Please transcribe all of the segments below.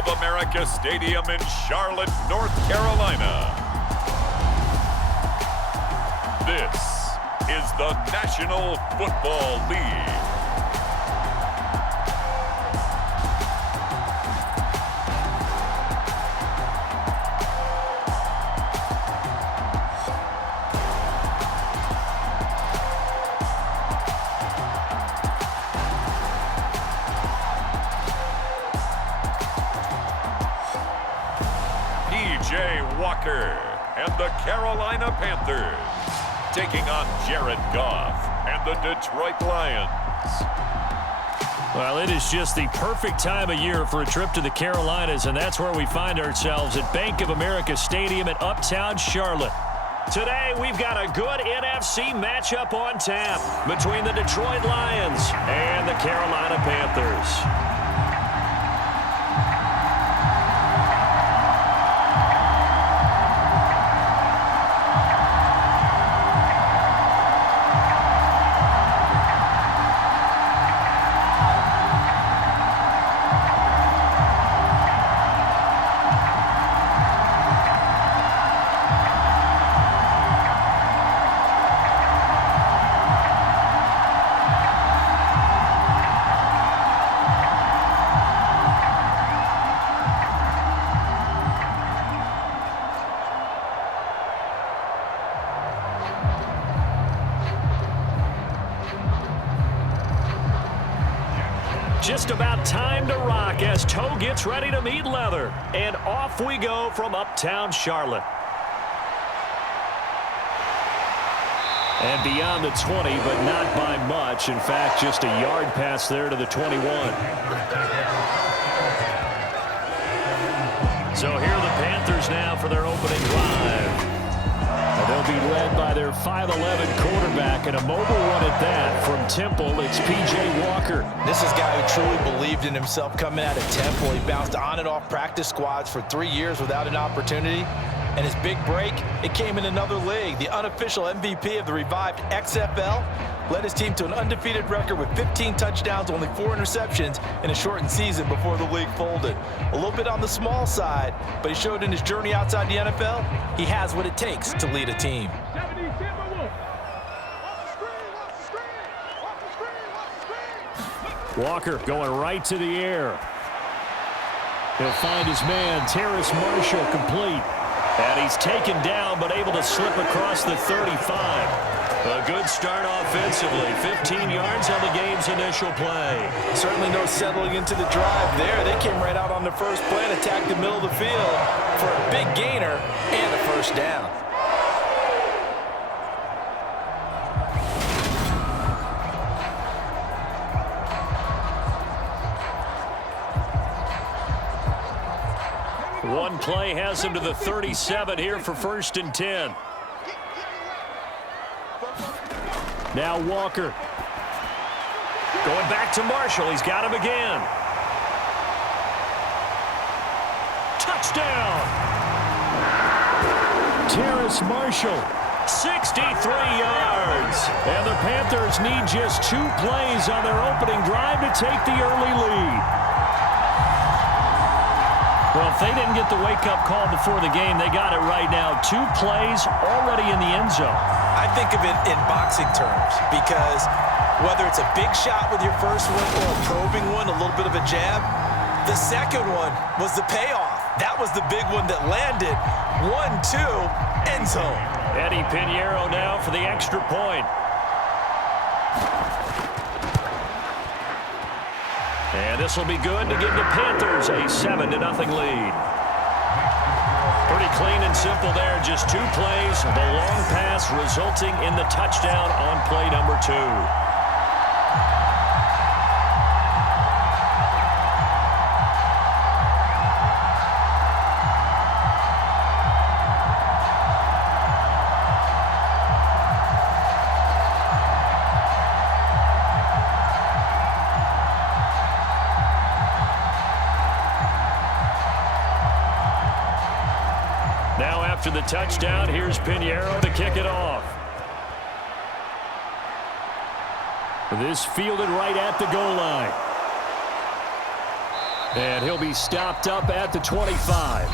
of America Stadium in Charlotte, North Carolina. This is the National Football League. Walker and the Carolina Panthers taking on Jared Goff and the Detroit Lions. Well, it is just the perfect time of year for a trip to the Carolinas, and that's where we find ourselves at Bank of America Stadium in Uptown Charlotte. Today, we've got a good NFC matchup on tap between the Detroit Lions and the Carolina Panthers. Just about time to rock as toe gets ready to meet leather. And off we go from Uptown Charlotte. And beyond the 20, but not by much. In fact, just a yard pass there to the 21. So here are the Panthers now for their opening drive. And they'll be led by their 5'11 quarterback and a mobile one at that. From Temple, it's P.J. Walker. This is a guy who truly believed in himself coming out of Temple. He bounced on and off practice squads for 3 years without an opportunity. And his big break, it came in another league. The unofficial MVP of the revived XFL led his team to an undefeated record with 15 touchdowns, only 4 interceptions in a shortened season before the league folded. A little bit on the small side, but he showed in his journey outside the NFL, he has what it takes to lead a team. Walker going right to the air. He'll find his man, Terrace Marshall, complete. And he's taken down, but able to slip across the 35. A good start offensively. 15 yards on the game's initial play. Certainly no settling into the drive there. They came right out on the first play and attacked the middle of the field for a big gainer and a first down. One play has him to the 37 here for 1st and 10. Now Walker. Going back to Marshall. He's got him again. Touchdown! Terrace Marshall, 63 yards. And the Panthers need just 2 plays on their opening drive to take the early lead. Well, if they didn't get the wake-up call before the game, they got it right now. 2 plays already in the end zone. I think of it in boxing terms because whether it's a big shot with your first one or a probing one, a little bit of a jab, the second one was the payoff. That was the big one that landed. 1-2, end zone. Eddie Pinheiro now for the extra point. And this will be good to give the Panthers a 7-0 lead. Pretty clean and simple there. Just 2 plays. The long pass resulting in the touchdown on play number 2. After the touchdown, here's Pinheiro to kick it off. This fielded right at the goal line. And he'll be stopped up at the 25.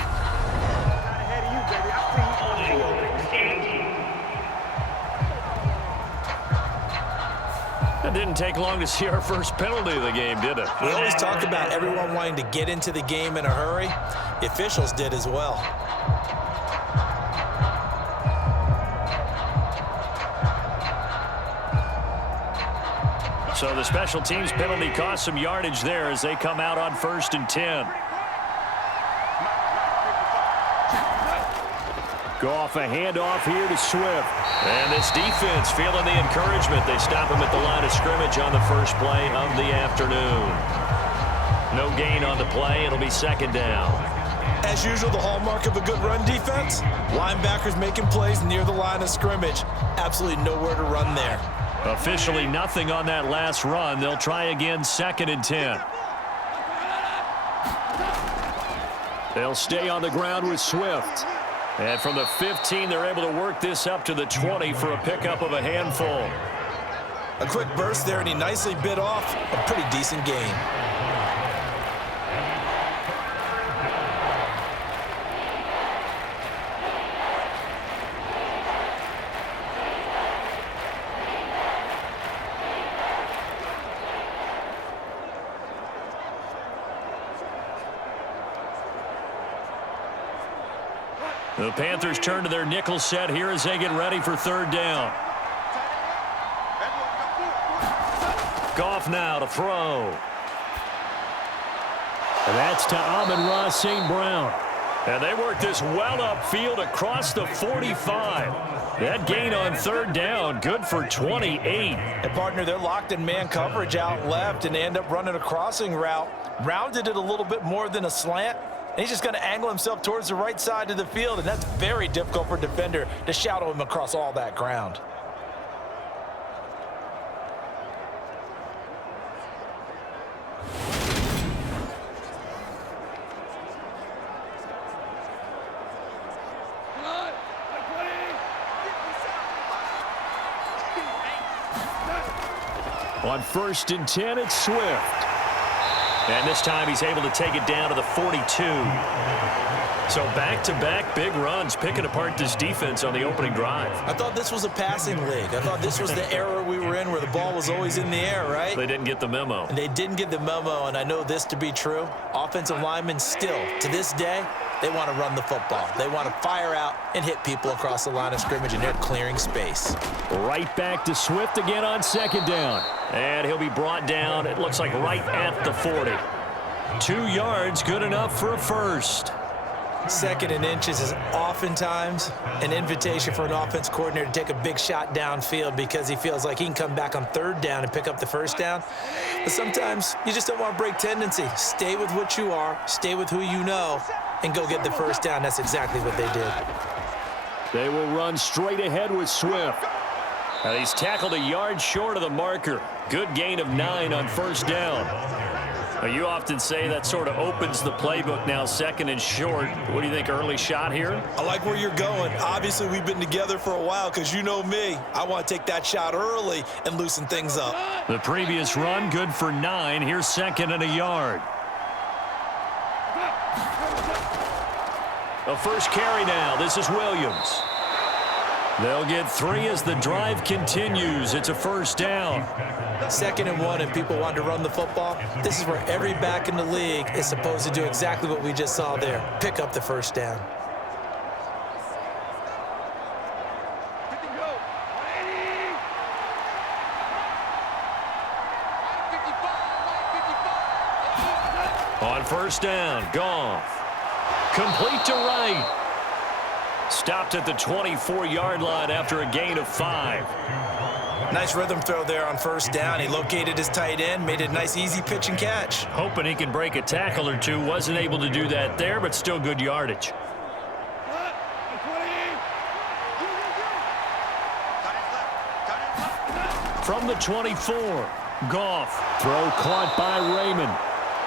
It didn't take long to see our first penalty of the game, did it? We always talk about everyone wanting to get into the game in a hurry. The officials did as well. So the special teams penalty cost some yardage there as they come out on 1st and 10. Goff, a handoff here to Swift. And this defense feeling the encouragement. They stop him at the line of scrimmage on the first play of the afternoon. No gain on the play. It'll be 2nd down. As usual, the hallmark of a good run defense, linebackers making plays near the line of scrimmage. Absolutely nowhere to run there. Officially nothing on that last run. They'll try again 2nd and 10. They'll stay on the ground with Swift. And from the 15, they're able to work this up to the 20 for a pickup of a handful. A quick burst there, and he nicely bit off a pretty decent gain. The Panthers turn to their nickel set here as they get ready for 3rd down. Goff now to throw. And that's to Amon-Ra St. Brown. And they work this well upfield across the 45. That gain on 3rd down, good for 28. And partner, they're locked in man coverage out left, and they end up running a crossing route. Rounded it a little bit more than a slant. And he's just going to angle himself towards the right side of the field, and that's very difficult for a defender to shadow him across all that ground. On 1st and 10, it's Swift. And this time he's able to take it down to the 42. So back-to-back big runs, picking apart this defense on the opening drive. I thought this was a passing league. I thought this was the era we were in where the ball was always in the air, right? They didn't get the memo. And they didn't get the memo, and I know this to be true. Offensive linemen still, to this day, they want to run the football. They want to fire out and hit people across the line of scrimmage, and they're clearing space. Right back to Swift again on 2nd down. And he'll be brought down, it looks like right at the 40. 2 yards, good enough for a first. 2nd and inches is oftentimes an invitation for an offense coordinator to take a big shot downfield because he feels like he can come back on 3rd down and pick up the 1st down. But sometimes you just don't want to break tendency. Stay with what you are, stay with who you know, and go get the 1st down. That's exactly what they did. They will run straight ahead with Swift. He's tackled a yard short of the marker. Good gain of 9 on 1st down. You often say that sort of opens the playbook now, 2nd and short. What do you think, early shot here? I like where you're going. Obviously, we've been together for a while because you know me. I want to take that shot early and loosen things up. The previous run, good for 9. Here's 2nd and a yard. The first carry now. This is Williams. They'll get 3 as the drive continues. It's a 1st down. 2nd and 1, and people want to run the football. This is where every back in the league is supposed to do exactly what we just saw there. Pick up the 1st down. On 1st down, Goff. Complete to right. Stopped at the 24-yard line after a gain of 5. Nice rhythm throw there on 1st down. He located his tight end, made it a nice, easy pitch and catch. Hoping he can break a tackle or two. Wasn't able to do that there, but still good yardage. From the 24, Goff. Throw caught by Raymond.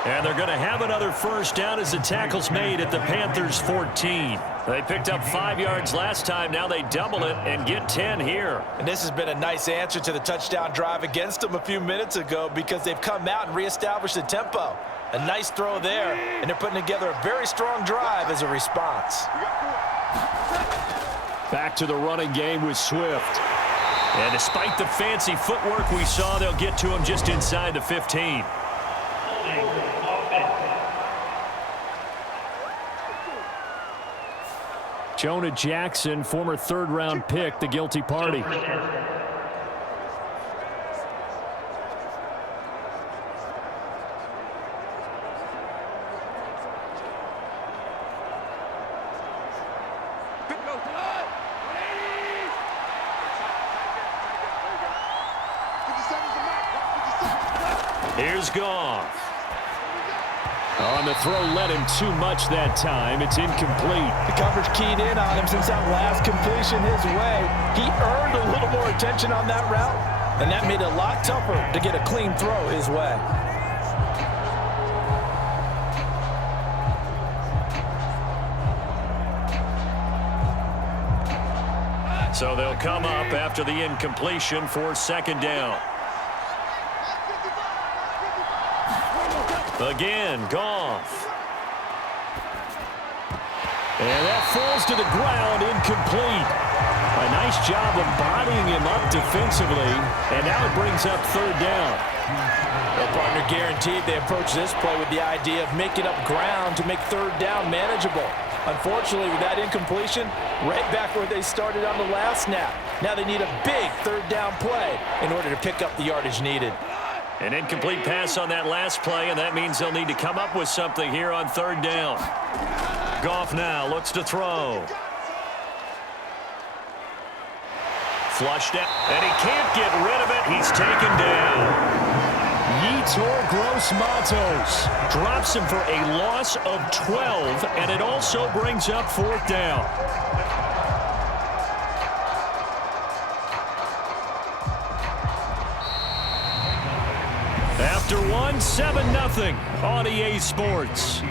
And they're going to have another 1st down as the tackle's made at the Panthers' 14. They picked up 5 yards last time. Now they double it and get 10 here. And this has been a nice answer to the touchdown drive against them a few minutes ago because they've come out and reestablished the tempo. A nice throw there, and they're putting together a very strong drive as a response. Back to the running game with Swift. And despite the fancy footwork we saw, they'll get to him just inside the 15. Jonah Jackson, former third-round pick, the guilty party. Here's Goff. On the throw, led him too much that time. It's incomplete. The coverage keyed in on him since that last completion his way. He earned a little more attention on that route, and that made it a lot tougher to get a clean throw his way. So they'll come up after the incompletion for second down. Again, Goff. And that falls to the ground, incomplete. A nice job of bodying him up defensively, and now it brings up third down. Their partner guaranteed they approach this play with the idea of making up ground to make third down manageable. Unfortunately, with that incompletion, right back where they started on the last snap. Now they need a big third down play in order to pick up the yardage needed. An incomplete pass on that last play, and that means they'll need to come up with something here on third down. Goff now looks to throw. Flushed out, and he can't get rid of it. He's taken down. Yetur Gross-Matos drops him for a loss of 12, and it also brings up fourth down. After one, 7-0 on EA Sports.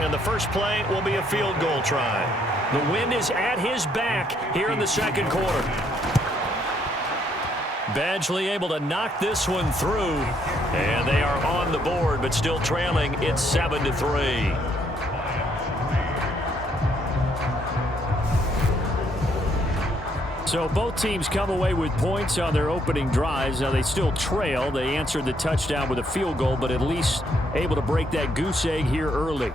And the first play will be a field goal try. The wind is at his back here in the second quarter. Badgley able to knock this one through. And they are on the board, but still trailing. It's 7-3. So both teams come away with points on their opening drives. Now they still trail. They answered the touchdown with a field goal, but at least able to break that goose egg here early.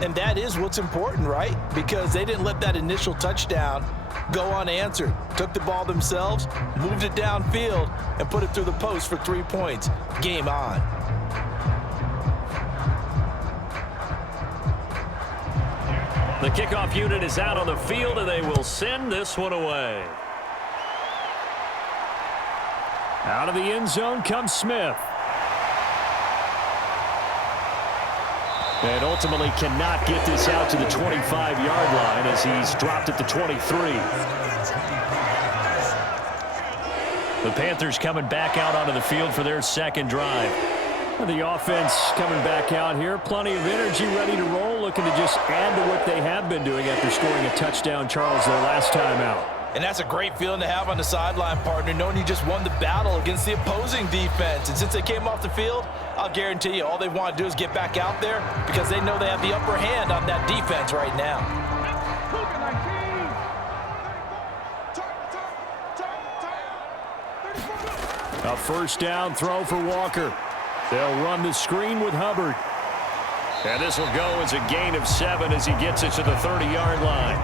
And that is what's important, right? Because they didn't let that initial touchdown go unanswered. Took the ball themselves, moved it downfield, and put it through the post for 3 points. Game on. The kickoff unit is out on the field, and they will send this one away. Out of the end zone comes Smith. And ultimately cannot get this out to the 25-yard line as he's dropped at the 23. The Panthers coming back out onto the field for their second drive. And the offense coming back out here. Plenty of energy, ready to roll, looking to just add to what they have been doing after scoring a touchdown, Charles, their last time out. And that's a great feeling to have on the sideline, partner, knowing you just won the battle against the opposing defense. And since they came off the field, I'll guarantee you all they want to do is get back out there because they know they have the upper hand on that defense right now. A first down throw for Walker. They'll run the screen with Hubbard. And this will go as a gain of 7 as he gets it to the 30-yard line.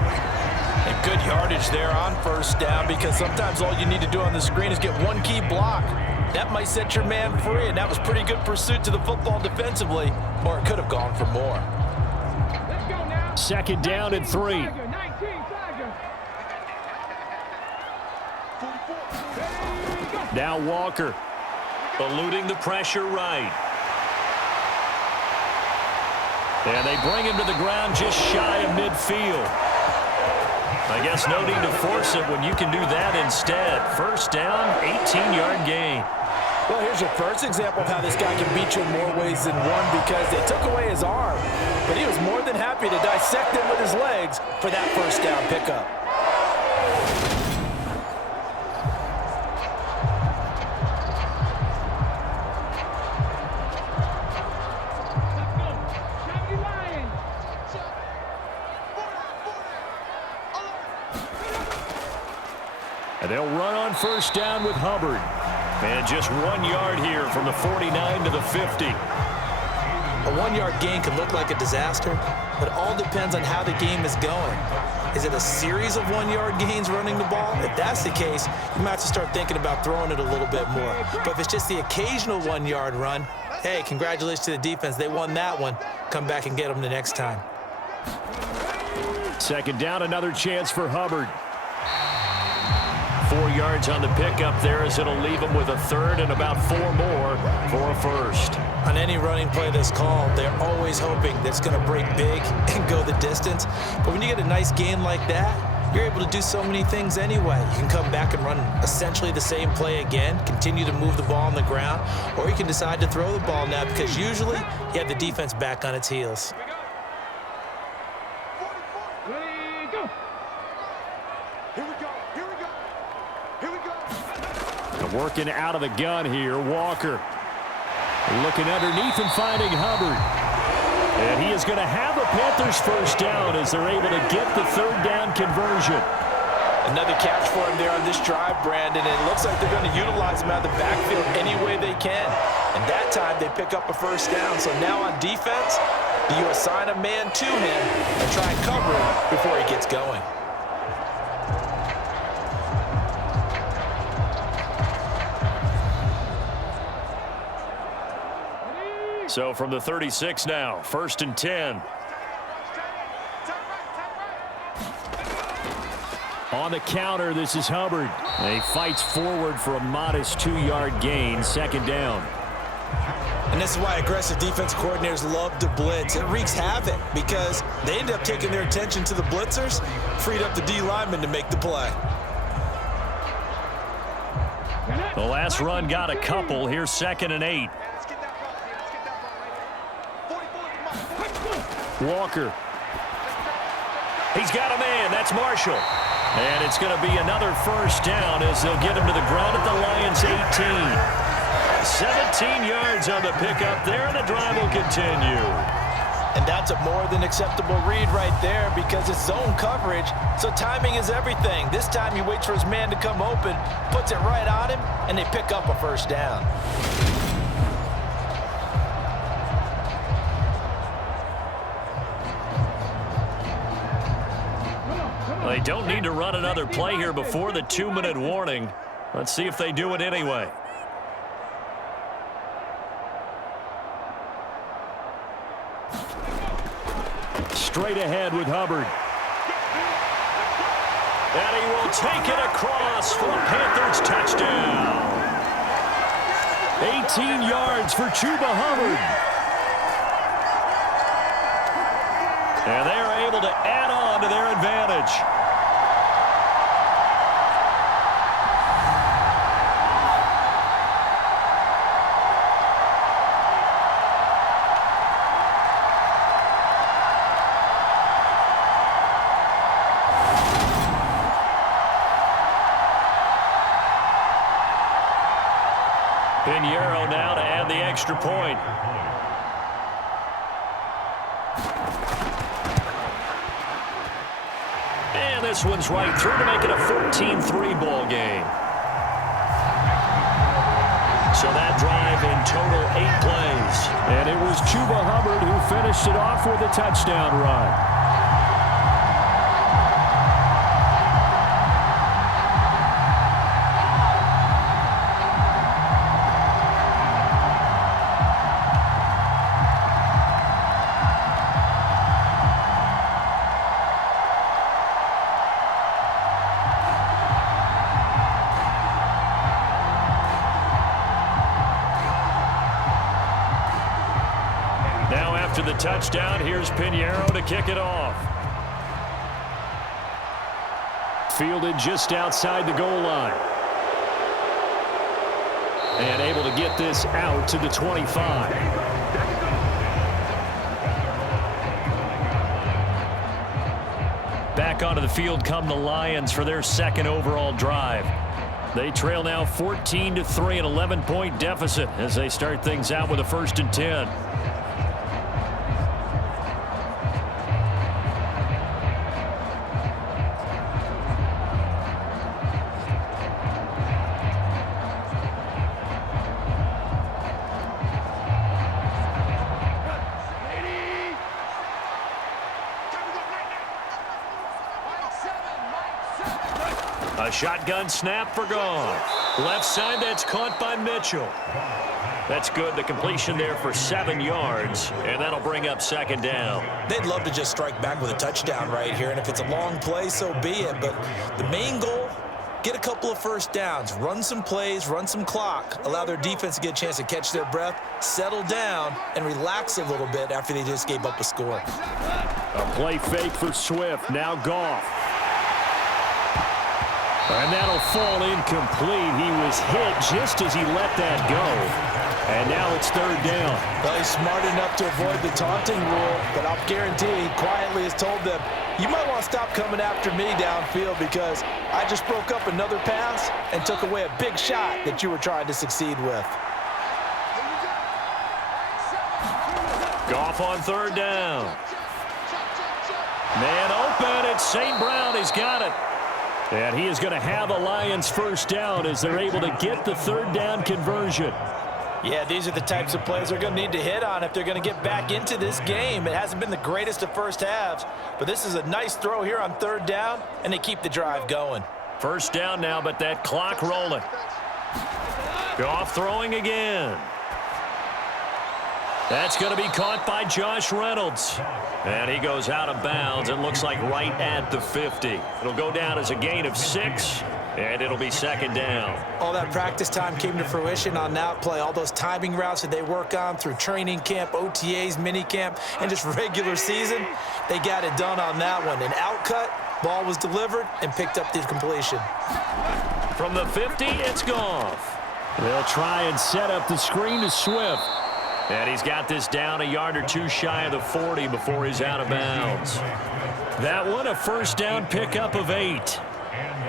And good yardage there on first down because sometimes all you need to do on the screen is get one key block. That might set your man free, and that was pretty good pursuit to the football defensively, or it could have gone for more. Second down and 3. Now Walker eluding the pressure right. And they bring him to the ground just shy of midfield. I guess no need to force it when you can do that instead. First down, 18-yard gain. Well, here's your first example of how this guy can beat you in more ways than one, because they took away his arm, but he was more than happy to dissect him with his legs for that first down pickup. And they'll run on first down with Hubbard. And just 1 yard here from the 49 to the 50. A 1 yard gain can look like a disaster, but it all depends on how the game is going. Is it a series of 1 yard gains running the ball? If that's the case, you might have to start thinking about throwing it a little bit more. But if it's just the occasional 1 yard run, hey, congratulations to the defense. They won that one. Come back and get them the next time. Second down, another chance for Hubbard. 4 yards on the pickup there, as it'll leave him with a third and about 4 more for a first. On any running play that's called, they're always hoping that it's going to break big and go the distance. But when you get a nice gain like that, you're able to do so many things anyway. You can come back and run essentially the same play again, continue to move the ball on the ground, or you can decide to throw the ball now, because usually you have the defense back on its heels. Working out of the gun here, Walker. Looking underneath and finding Hubbard. And he is going to have a Panthers first down as they're able to get the third down conversion. Another catch for him there on this drive, Brandon, and it looks like they're going to utilize him out of the backfield any way they can. And that time they pick up a first down. So now on defense, do you assign a man to him and try and cover him before he gets going? So from the 36 now, 1st and 10. On the counter, this is Hubbard. And he fights forward for a modest 2-yard gain, second down. And this is why aggressive defense coordinators love to blitz. It wreaks havoc because they end up taking their attention to the blitzers, freed up the D lineman to make the play. The last run got a couple. Here's 2nd and 8. Walker. He's got a man. That's Marshall. And it's going to be another first down as they'll get him to the ground at the Lions' 18. 17 yards on the pickup there, and the drive will continue. And that's a more than acceptable read right there because it's zone coverage, so timing is everything. This time he waits for his man to come open, puts it right on him, and they pick up a first down. They don't need to run another play here before the 2-minute warning. Let's see if they do it anyway. Straight ahead with Hubbard. And he will take it across for a Panthers touchdown. 18 yards for Chuba Hubbard. And they are able to add on to their advantage. Pinheiro now to add the extra point. And this one's right through to make it a 14-3 ball game. So that drive in total 8 plays. And it was Chuba Hubbard who finished it off with a touchdown run. After the touchdown, here's Pinheiro to kick it off. fielded just outside the goal line. And able to get this out to the 25. Back onto the field come the Lions for their second overall drive. They trail now 14-3, an 11-point deficit as they start things out with a 1st and 10. A shotgun snap for Goff. Left side, that's caught by Mitchell. That's good. The completion there for 7 yards, and that'll bring up 2nd down. They'd love to just strike back with a touchdown right here, and if it's a long play, so be it. But the main goal, get a couple of 1st downs, run some plays, run some clock, allow their defense to get a chance to catch their breath, settle down, and relax a little bit after they just gave up a score. A play fake for Swift. Now Goff. And that'll fall incomplete. He was hit just as he let that go. And now it's 3rd down. Well, he's smart enough to avoid the taunting rule, but I'll guarantee he quietly has told them, you might want to stop coming after me downfield because I just broke up another pass and took away a big shot that you were trying to succeed with. Goff on 3rd down. Man open. It's St. Brown. He's got it. And he is going to have a Lions 1st down as they're able to get the 3rd down conversion. Yeah, these are the types of plays they're going to need to hit on if they're going to get back into this game. It hasn't been the greatest of first halves, but this is a nice throw here on 3rd down, and they keep the drive going. 1st down now, but that clock rolling. Goff throwing again. That's going to be caught by Josh Reynolds. And he goes out of bounds. It looks like right at the 50. It'll go down as a gain of 6, and it'll be 2nd down. All that practice time came to fruition on that play. All those timing routes that they work on through training camp, OTAs, mini camp, and just regular season, they got it done on that one. An outcut, ball was delivered, and picked up the completion. From the 50, it's Goff. They'll try and set up the screen to Swift. And he's got this down a yard or 2 shy of the 40 before he's out of bounds. That one, a 1st down pickup of 8.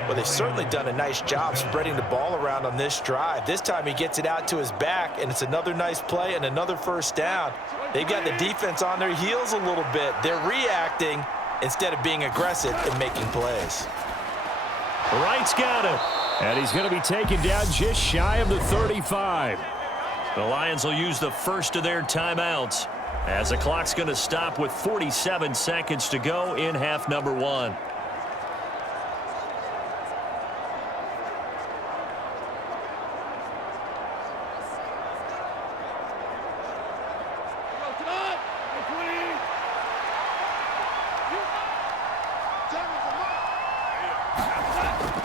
Well, they've certainly done a nice job spreading the ball around on this drive. This time he gets it out to his back, and it's another nice play and another 1st down. They've got the defense on their heels a little bit. They're reacting instead of being aggressive and making plays. Wright's got it. And he's going to be taken down just shy of the 35. The Lions will use the first of their timeouts as the clock's going to stop with 47 seconds to go in half number 1.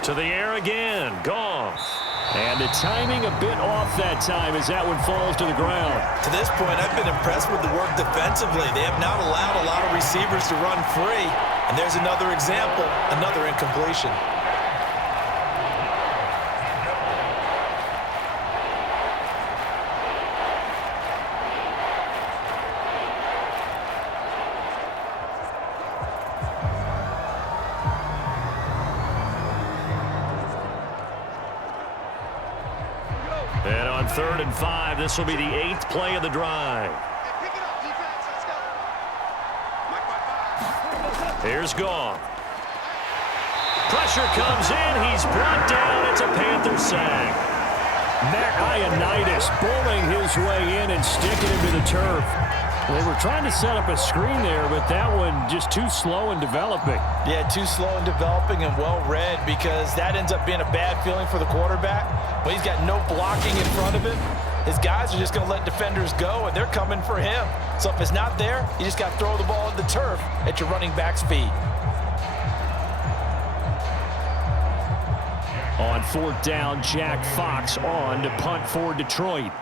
To the air again, Goff. And the timing a bit off that time as that one falls to the ground. To this point, I've been impressed with the work defensively. They have not allowed a lot of receivers to run free. And there's another example, another incompletion. And on 3rd and 5, this will be the 8th play of the drive. Here's Goff. Pressure comes in. He's brought down. It's a Panther sack. Matt Ioannidis bowling his way in and sticking him to the turf. They were trying to set up a screen there, but that one just too slow in developing. Yeah, too slow in developing and well read, because that ends up being a bad feeling for the quarterback. When he's got no blocking in front of him, his guys are just going to let defenders go, and they're coming for him. So if it's not there, you just got to throw the ball at the turf at your running back's feet. On 4th down, Jack Fox on to punt for Detroit.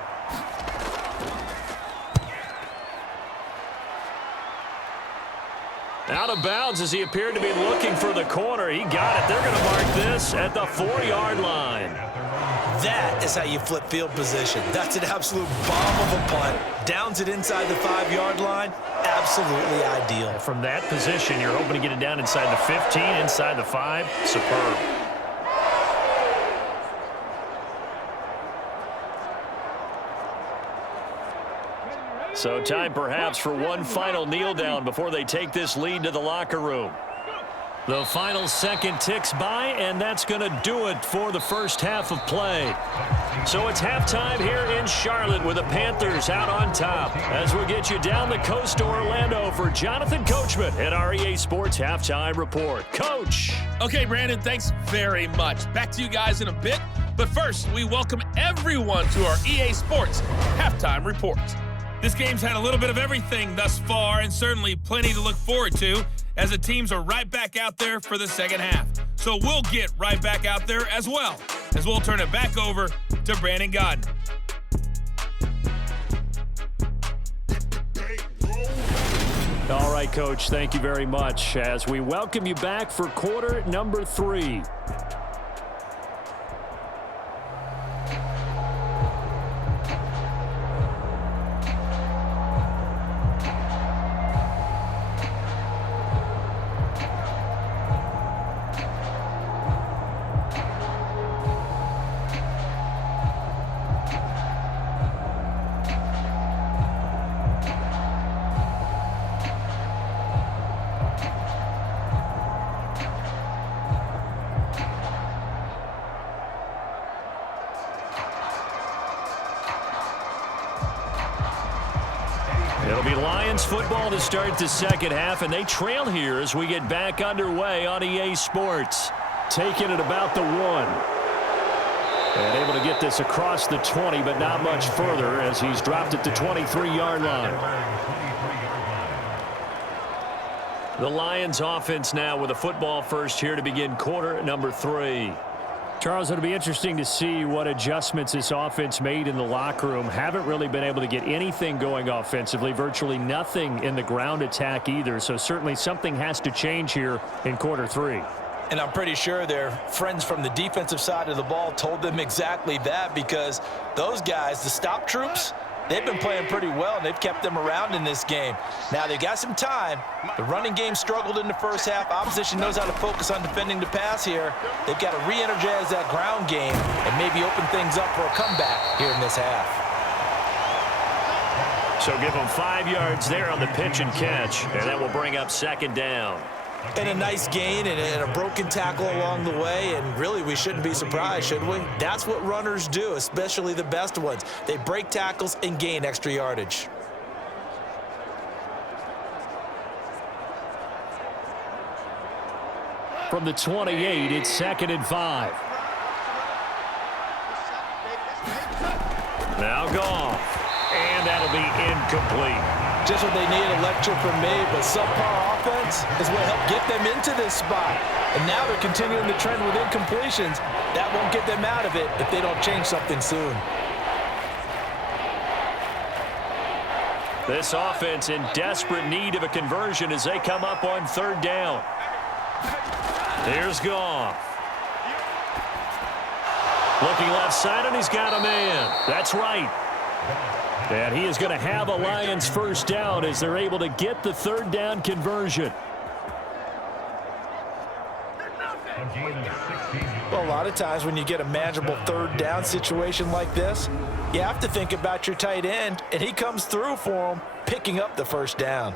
Out of bounds as he appeared to be looking for the corner. He got it. They're going to mark this at the 4-yard line. That is how you flip field position. That's an absolute bomb of a punt. Downs it inside the 5-yard line. Absolutely ideal. From that position, you're hoping to get it down inside the 15, inside the 5. Superb. So time perhaps for one final kneel down before they take this lead to the locker room. The final second ticks by, and that's going to do it for the first half of play. So it's halftime here in Charlotte with the Panthers out on top. As we get you down the coast to Orlando for Jonathan Coachman at our EA Sports Halftime Report. Coach. Okay, Brandon, thanks very much. Back to you guys in a bit. But first, we welcome everyone to our EA Sports Halftime Report. This game's had a little bit of everything thus far, and certainly plenty to look forward to, as the teams are right back out there for the second half. So we'll get right back out there as well, as we'll turn it back over to Brandon Godden. All right, Coach, thank you very much as we welcome you back for quarter number 3. It'll be Lions football to start the second half, and they trail here as we get back underway on EA Sports. Taking it about the 1. And able to get this across the 20, but not much further as he's dropped it to 23-yard line. The Lions offense now with a football first here to begin quarter number 3. Charles, it'll be interesting to see what adjustments this offense made in the locker room. Haven't really been able to get anything going offensively, virtually nothing in the ground attack either. So certainly something has to change here in quarter 3. And I'm pretty sure their friends from the defensive side of the ball told them exactly that, because those guys, the stop troops, they've been playing pretty well, and they've kept them around in this game. Now, they've got some time. The running game struggled in the first half. Opposition knows how to focus on defending the pass here. They've got to re-energize that ground game and maybe open things up for a comeback here in this half. So give them 5 yards there on the pitch and catch, and that will bring up second down. And a nice gain and a broken tackle along the way, and really we shouldn't be surprised, should we? That's what runners do, especially the best ones. They break tackles and gain extra yardage. From the 28, it's 2nd and 5. Now Goff, and that'll be incomplete. Just what they need, a lecture from me, but subpar offense is what helped get them into this spot. And now they're continuing the trend with incompletions. That won't get them out of it if they don't change something soon. This offense in desperate need of a conversion as they come up on 3rd down. Here's Goff. Looking left side, and he's got a man. That's right. And he is going to have a Lions first down as they're able to get the 3rd down conversion. Well, a lot of times when you get a manageable 3rd down situation like this, you have to think about your tight end, and he comes through for him, picking up the first down.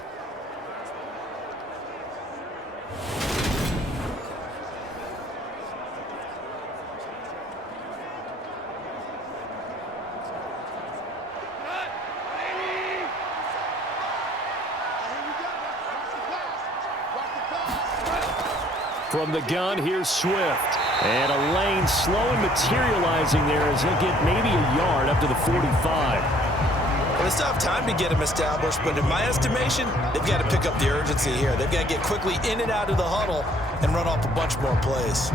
From the gun, here's Swift. And a lane slow and materializing there as he'll get maybe a yard up to the 45. Well, they still have time to get him established, but in my estimation, they've got to pick up the urgency here. They've got to get quickly in and out of the huddle and run off a bunch more plays.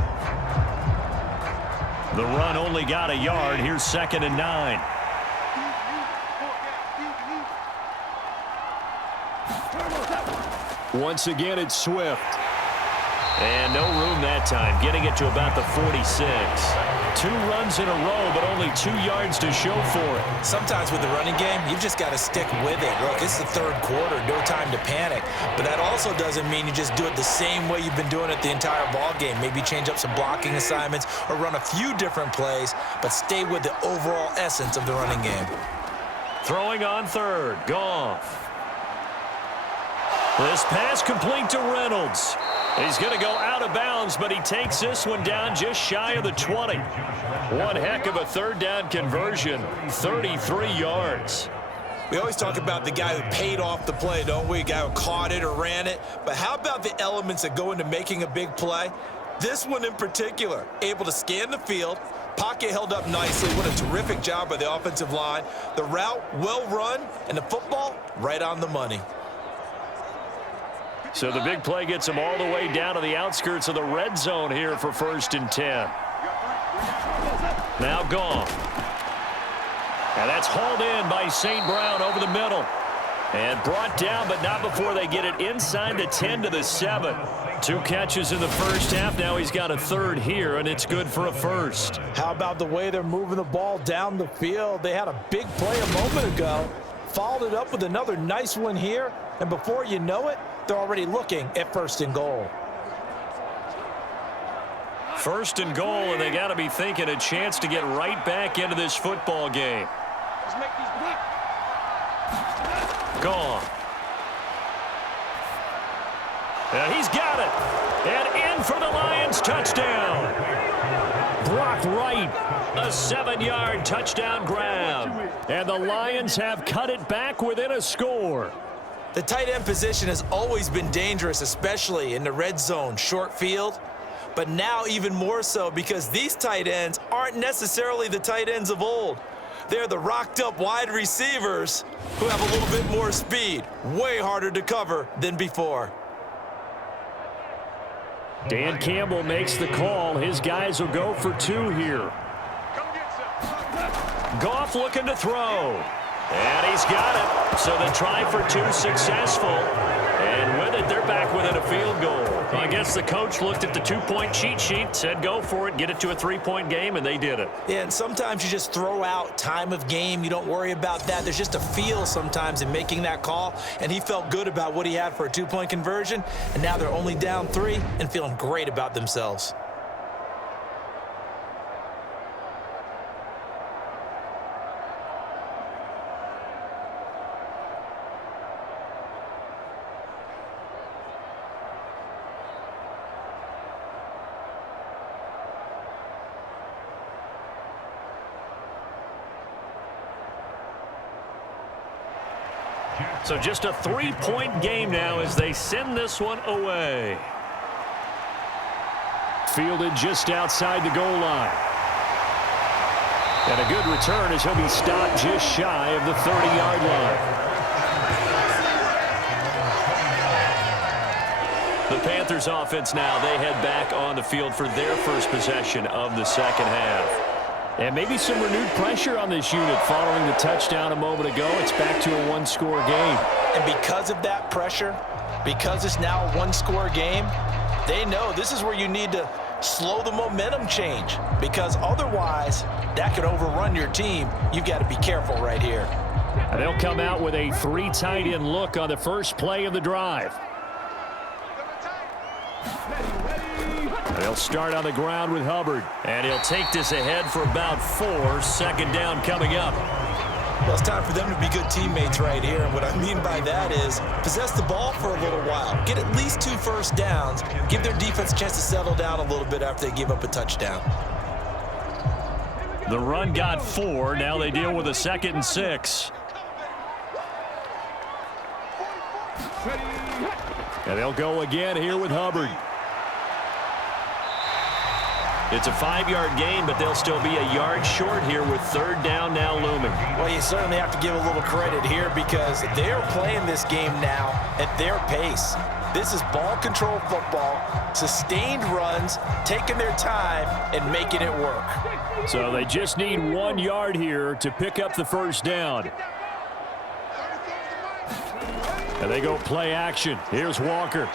The run only got a yard. Here's 2nd and 9. Once again, it's Swift. And no room that time, getting it to about the 46. 2 runs in a row, but only 2 yards to show for it. Sometimes with the running game, you've just got to stick with it. Look, it's the third quarter, no time to panic. But that also doesn't mean you just do it the same way you've been doing it the entire ball game. Maybe change up some blocking assignments or run a few different plays, but stay with the overall essence of the running game. Throwing on third, Goff. This pass complete to Reynolds. He's going to go out of bounds, but he takes this one down just shy of the 20. One heck of a third down conversion, 33 yards. We always talk about the guy who paid off the play, don't we? A guy who caught it or ran it. But how about the elements that go into making a big play? This one in particular, able to scan the field, pocket held up nicely. What a terrific job by the offensive line. The route, well run, and the football, right on the money. So the big play gets him all the way down to the outskirts of the red zone here for 1st and 10. Now Goff. And that's hauled in by St. Brown over the middle. And brought down, but not before they get it inside the 10 to the 7. 2 catches in the first half. Now he's got a third here, and it's good for a first. How about the way they're moving the ball down the field? They had a big play a moment ago. Followed it up with another nice one here. And before you know it, they're already looking at 1st and goal. 1st and goal, and they got to be thinking a chance to get right back into this football game. Gone. And he's got it. And in for the Lions touchdown. Brock Wright, a 7-yard touchdown grab. And the Lions have cut it back within a score. The tight end position has always been dangerous, especially in the red zone, short field. But now even more so because these tight ends aren't necessarily the tight ends of old. They're the rocked-up wide receivers who have a little bit more speed, way harder to cover than before. Dan Campbell makes the call. His guys will go for 2 here. Goff looking to throw. And he's got it. So the try for 2 successful. And with it, they're back within a field goal. I guess the coach looked at the 2-point cheat sheet, said go for it, get it to a 3-point game, and they did it. Yeah, and sometimes you just throw out time of game. You don't worry about that. There's just a feel sometimes in making that call. And he felt good about what he had for a 2-point conversion. And now they're only down 3 and feeling great about themselves. So just a 3-point game now as they send this one away. Fielded just outside the goal line. And a good return as he'll be stopped just shy of the 30-yard line. The Panthers offense now, they head back on the field for their first possession of the second half. And maybe some renewed pressure on this unit following the touchdown a moment ago. It's back to a 1-score game. And because of that pressure, because it's now a 1-score game, they know this is where you need to slow the momentum change. Because otherwise, that could overrun your team. You've got to be careful right here. And they'll come out with a 3 tight end look on the first play of the drive. They'll start on the ground with Hubbard. And he'll take this ahead for about 4. 2nd down coming up. Well, it's time for them to be good teammates right here. And what I mean by that is possess the ball for a little while. Get at least 2 first downs. Give their defense a chance to settle down a little bit after they give up a touchdown. The run got 4. Now they deal with a 2nd and 6. And they'll go again here with Hubbard. It's a 5-yard gain, but they'll still be a yard short here with 3rd down now looming. Well, you certainly have to give a little credit here because they're playing this game now at their pace. This is ball control football, sustained runs, taking their time and making it work. So they just need 1 yard here to pick up the first down. And they go play action. Here's Walker.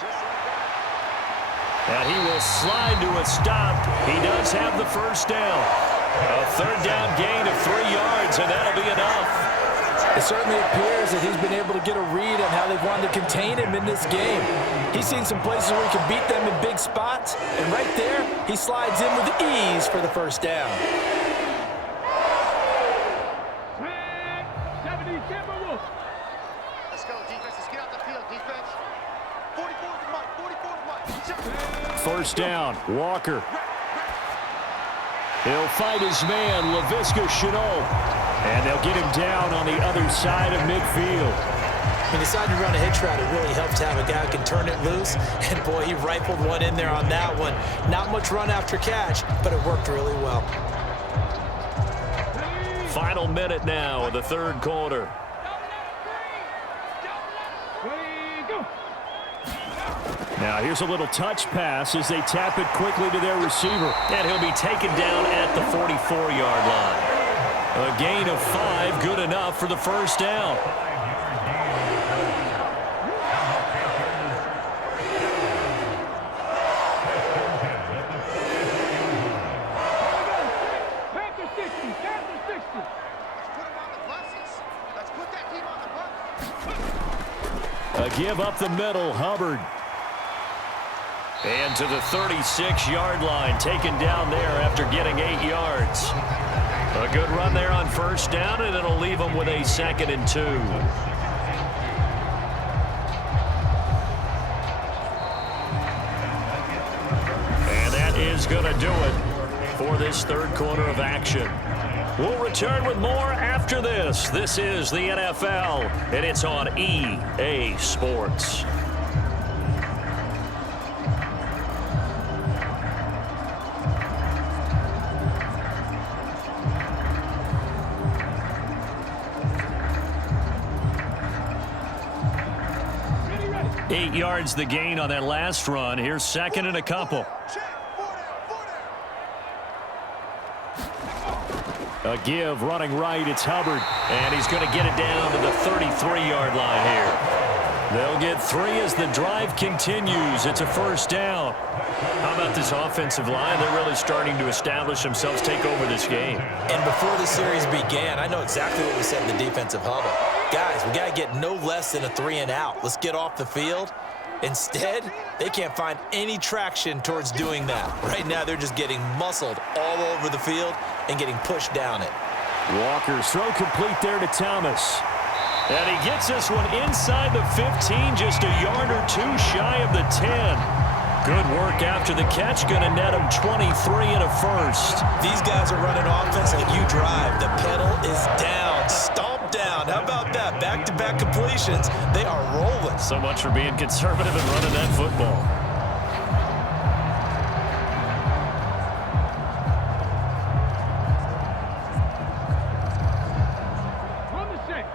And he will slide to a stop. He does have the first down. A third down gain of 3 yards, and that'll be enough. It certainly appears that he's been able to get a read on how they've wanted to contain him in this game. He's seen some places where he can beat them in big spots, and right there, he slides in with ease for the first down. Let's go, defense. Let's get out the field, defense. 44 to Mike. 44 to Mike. First down, Walker. He'll fight his man, LaVisca Chenault. And they'll get him down on the other side of midfield. He decided to run a hitch route. It really helps to have a guy who can turn it loose. And, boy, he rifled one in there on that one. Not much run after catch, but it worked really well. Final minute now of the third quarter. Now here's a little touch pass as they tap it quickly to their receiver. And he'll be taken down at the 44-yard line. A gain of 5, good enough for the first down. Panthers 60. Panthers 60. Let's put him on the buses. Let's put that team on the bus. A give up the middle, Hubbard. And to the 36-yard line, taken down there after getting 8 yards. A good run there on first down, and it'll leave them with a 2nd and 2. And that is going to do it for this third quarter of action. We'll return with more after this. This is the NFL, and it's on EA Sports. Eight yards the gain on that last run. Here's 2nd and a couple. A give running right. It's Hubbard. And he's going to get it down to the 33-yard line here. They'll get 3 as the drive continues. It's a first down. How about this offensive line? They're really starting to establish themselves, take over this game. And before the series began, I know exactly what we said in the defensive huddle. Guys, we got to get no less than a 3 and out. Let's get off the field. Instead, they can't find any traction towards doing that. Right now, they're just getting muscled all over the field and getting pushed down it. Walker's throw complete there to Thomas. And he gets this one inside the 15, just a yard or 2 shy of the 10. Good work after the catch, going to net him 23 and a first. These guys are running offense like you drive. The pedal is down, stomp down. How about that? Back-to-back completions. They are rolling. So much for being conservative and running that football.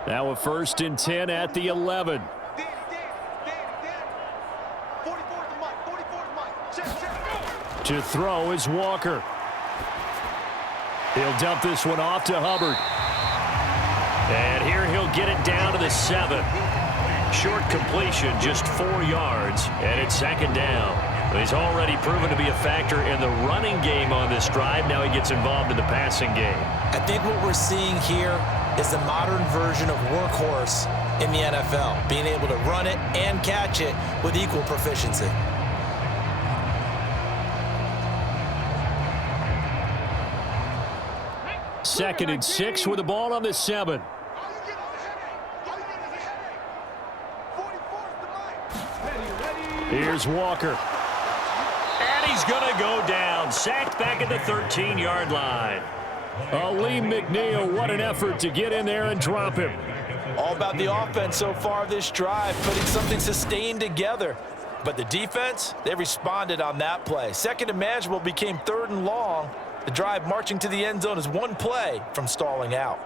Now a 1st and 10 at the 11. To throw is Walker. He'll dump this one off to Hubbard. And here he'll get it down to the 7. Short completion, just 4 yards, and it's 2nd down. He's already proven to be a factor in the running game on this drive. Now he gets involved in the passing game. I think what we're seeing here is the modern version of workhorse in the NFL, being able to run it and catch it with equal proficiency. Second and 6 with the ball on the 7. Here's Walker. And he's going to go down. Sacked back at the 13-yard line. Lee McNeil, what an effort to get in there and drop him. All about the offense so far this drive, putting something sustained together. But the defense, they responded on that play. 2nd and manageable became 3rd and long. The drive marching to the end zone is 1 play from stalling out.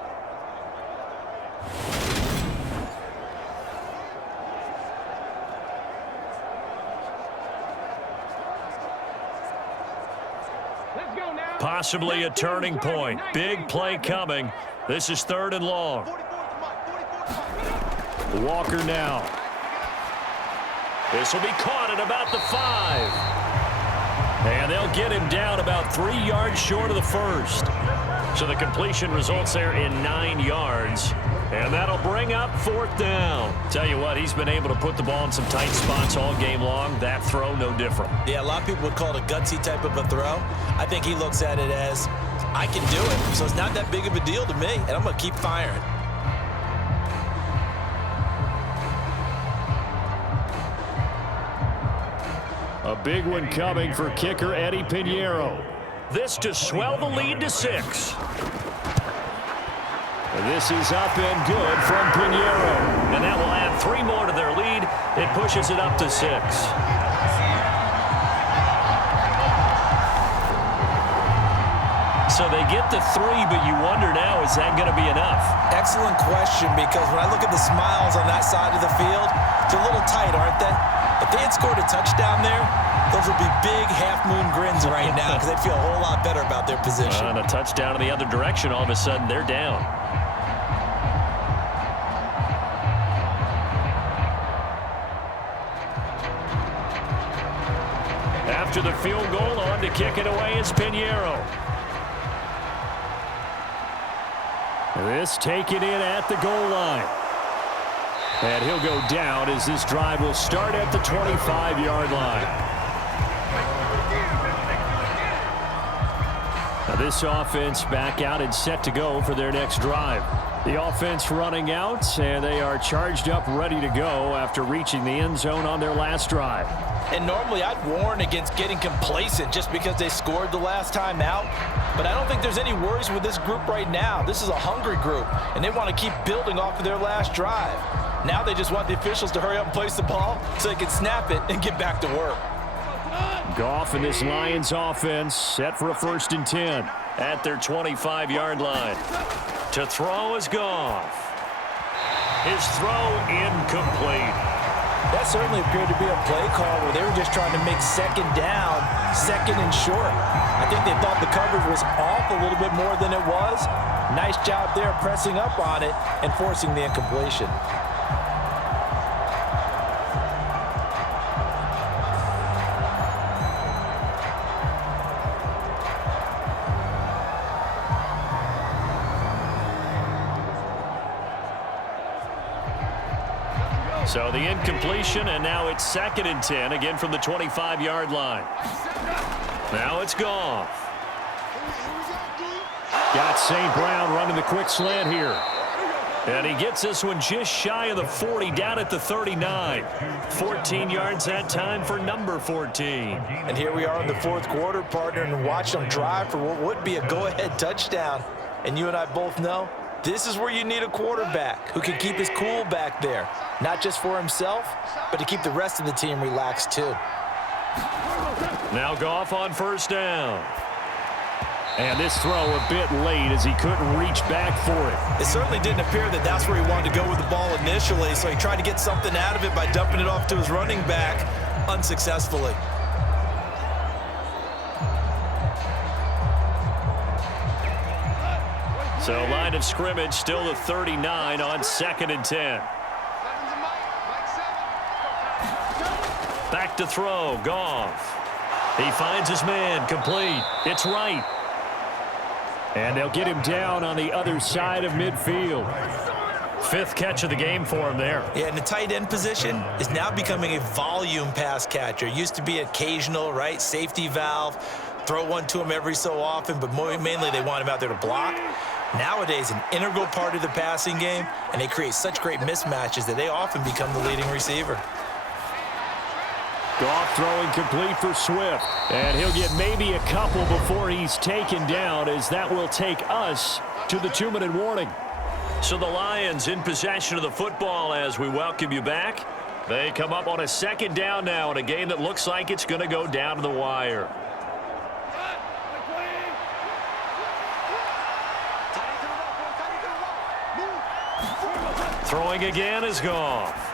Possibly a turning point. Big play coming. This is 3rd and long. Walker now. This will be caught at about the 5. And they'll get him down about 3 yards short of the first. So the completion results there in 9 yards. And that'll bring up 4th down. Tell you what, he's been able to put the ball in some tight spots all game long. That throw, no different. Yeah, a lot of people would call it a gutsy type of a throw. I think he looks at it as, I can do it. So it's not that big of a deal to me, and I'm going to keep firing. A big one coming for kicker Eddie Pinheiro. This to swell the lead to 6. This is up and good from Pinheiro. And that will add 3 more to their lead. It pushes it up to 6. So they get the 3, but you wonder now, is that going to be enough? Excellent question, because when I look at the smiles on that side of the field, they're a little tight, aren't they? If they had scored a touchdown there, those would be big half-moon grins right now because they'd feel a whole lot better about their position. And a touchdown in the other direction, all of a sudden they're down. After the field goal, on to kick it away is Pinheiro. This taken in at the goal line. And he'll go down as this drive will start at the 25-yard line. Now this offense back out and set to go for their next drive. The offense running out, and they are charged up, ready to go after reaching the end zone on their last drive. And normally I'd warn against getting complacent just because they scored the last time out. But I don't think there's any worries with this group right now. This is a hungry group, and they want to keep building off of their last drive. Now they just want the officials to hurry up and place the ball so they can snap it and get back to work. Goff and this Lions offense set for a 1st and 10 at their 25-yard line. To throw is Goff. His throw incomplete. That certainly appeared to be a play call where they were just trying to make 2nd down, 2nd and short. I think they thought the coverage was off a little bit more than it was. Nice job there pressing up on it and forcing the incompletion. So the incompletion, and now it's 2nd and 10, again from the 25-yard line. Now it's Goff. Got St. Brown running the quick slant here. And he gets this one just shy of the 40, down at the 39. 14 yards that time for number 14. And here we are in the 4th quarter, partner, and watch them drive for what would be a go-ahead touchdown. And you and I both know this is where you need a quarterback who can keep his cool back there. Not just for himself, but to keep the rest of the team relaxed too. Now Goff on 1st down. And this throw a bit late as he couldn't reach back for it. It certainly didn't appear that that's where he wanted to go with the ball initially, so he tried to get something out of it by dumping it off to his running back unsuccessfully. So line of scrimmage still the 39 on 2nd and 10. Back to throw, Goff. He finds his man, complete. It's right. And they'll get him down on the other side of midfield. 5th catch of the game for him there. Yeah, and the tight end position is now becoming a volume pass catcher. Used to be occasional, right? Safety valve. Throw one to him every so often, but mainly they want him out there to block. Nowadays, an integral part of the passing game, and they create such great mismatches that they often become the leading receiver. Goff throwing complete for Swift. And he'll get maybe a couple before he's taken down, as that will take us to the 2-minute warning. So the Lions in possession of the football as we welcome you back. They come up on a 2nd down now in a game that looks like it's going to go down to the wire. Throwing again is Goff.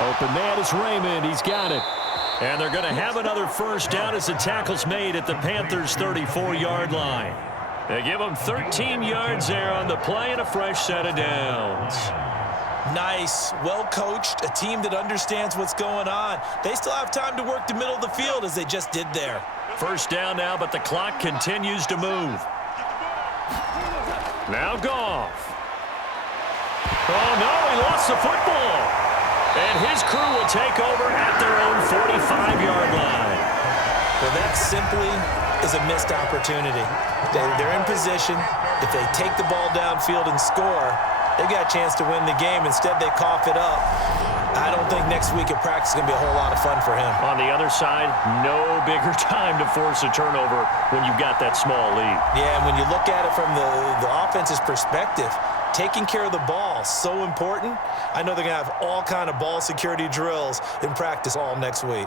Open man is Raymond. He's got it. And they're going to have another 1st down as the tackle's made at the Panthers' 34-yard line. They give them 13 yards there on the play and a fresh set of downs. Nice, well-coached, a team that understands what's going on. They still have time to work the middle of the field as they just did there. First down now, but the clock continues to move. Now Goff. Oh, no, he lost the football. And his crew will take over at their own 45-yard line. Well, that simply is a missed opportunity. They're in position. If they take the ball downfield and score, they've got a chance to win the game. Instead, they cough it up. I don't think next week at practice is going to be a whole lot of fun for him. On the other side, no bigger time to force a turnover when you've got that small lead. Yeah, and when you look at it from the offense's perspective, taking care of the ball, so important. I know they're going to have all kind of ball security drills in practice all next week.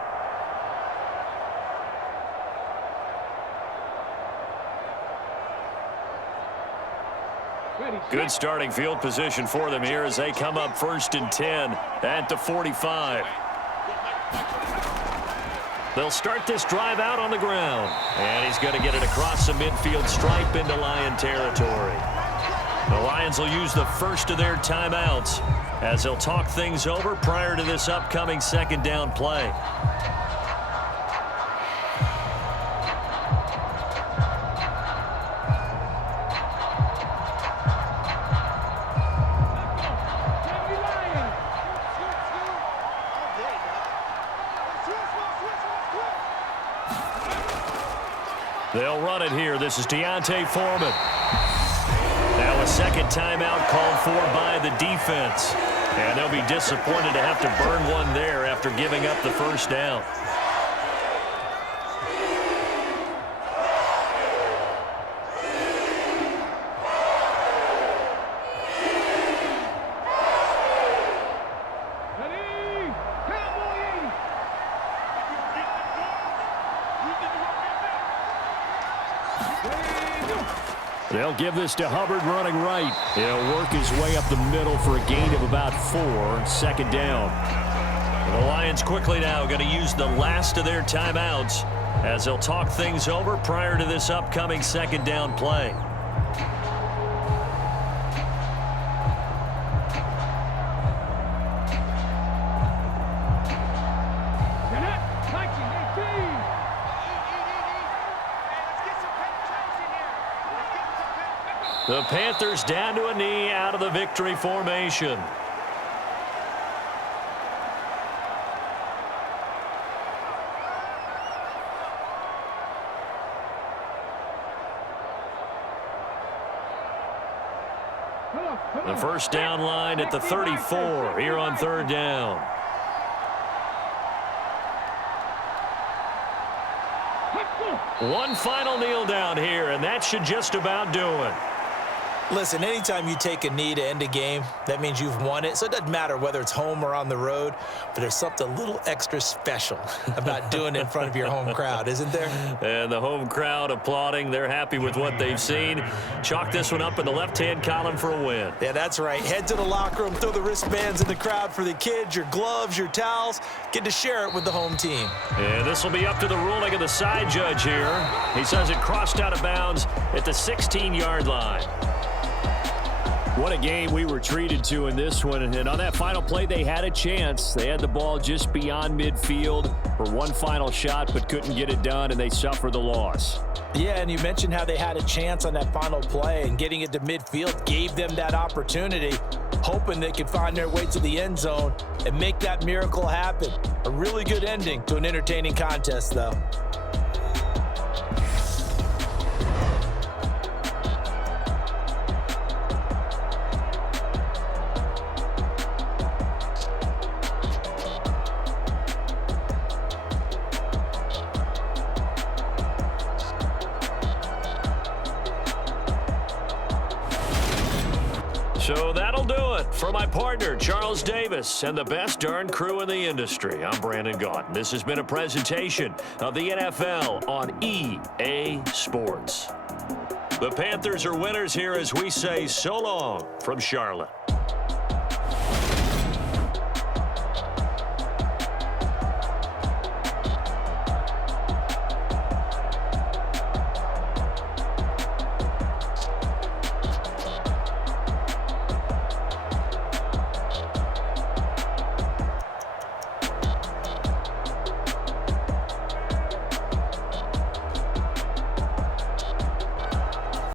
Good starting field position for them here as they come up 1st and 10 at the 45. They'll start this drive out on the ground. And he's going to get it across the midfield stripe into Lion territory. The Lions will use the first of their timeouts as they'll talk things over prior to this upcoming 2nd down play. They'll run it here. This is Deontay Foreman. Now a 2nd timeout called for by the defense. And they'll be disappointed to have to burn one there after giving up the 1st down. They'll give this to Hubbard running right. He'll work his way up the middle for a gain of about 4. 2nd down. The Lions quickly now going to use the last of their timeouts as they'll talk things over prior to this upcoming 2nd down play. The Panthers down to a knee out of the victory formation. The first down line at the 34 here on 3rd down. One final kneel down here, and that should just about do it. Listen, anytime you take a knee to end a game, that means you've won it. So it doesn't matter whether it's home or on the road, but there's something a little extra special about doing it in front of your home crowd, isn't there? And the home crowd applauding. They're happy with what they've seen. Chalk this one up in the left-hand column for a win. Yeah, that's right. Head to the locker room, throw the wristbands in the crowd for the kids, your gloves, your towels. Get to share it with the home team. And this will be up to the ruling of the side judge here. He says it crossed out of bounds at the 16-yard line. What a game we were treated to in this one. And on that final play, they had a chance. They had the ball just beyond midfield for one final shot, but couldn't get it done, and they suffered the loss. Yeah, and you mentioned how they had a chance on that final play, and getting it to midfield gave them that opportunity, hoping they could find their way to the end zone and make that miracle happen. A really good ending to an entertaining contest, though. So that'll do it for my partner, Charles Davis, and the best darn crew in the industry. I'm Brandon Gaunt. This has been a presentation of the NFL on EA Sports. The Panthers are winners here as we say so long from Charlotte.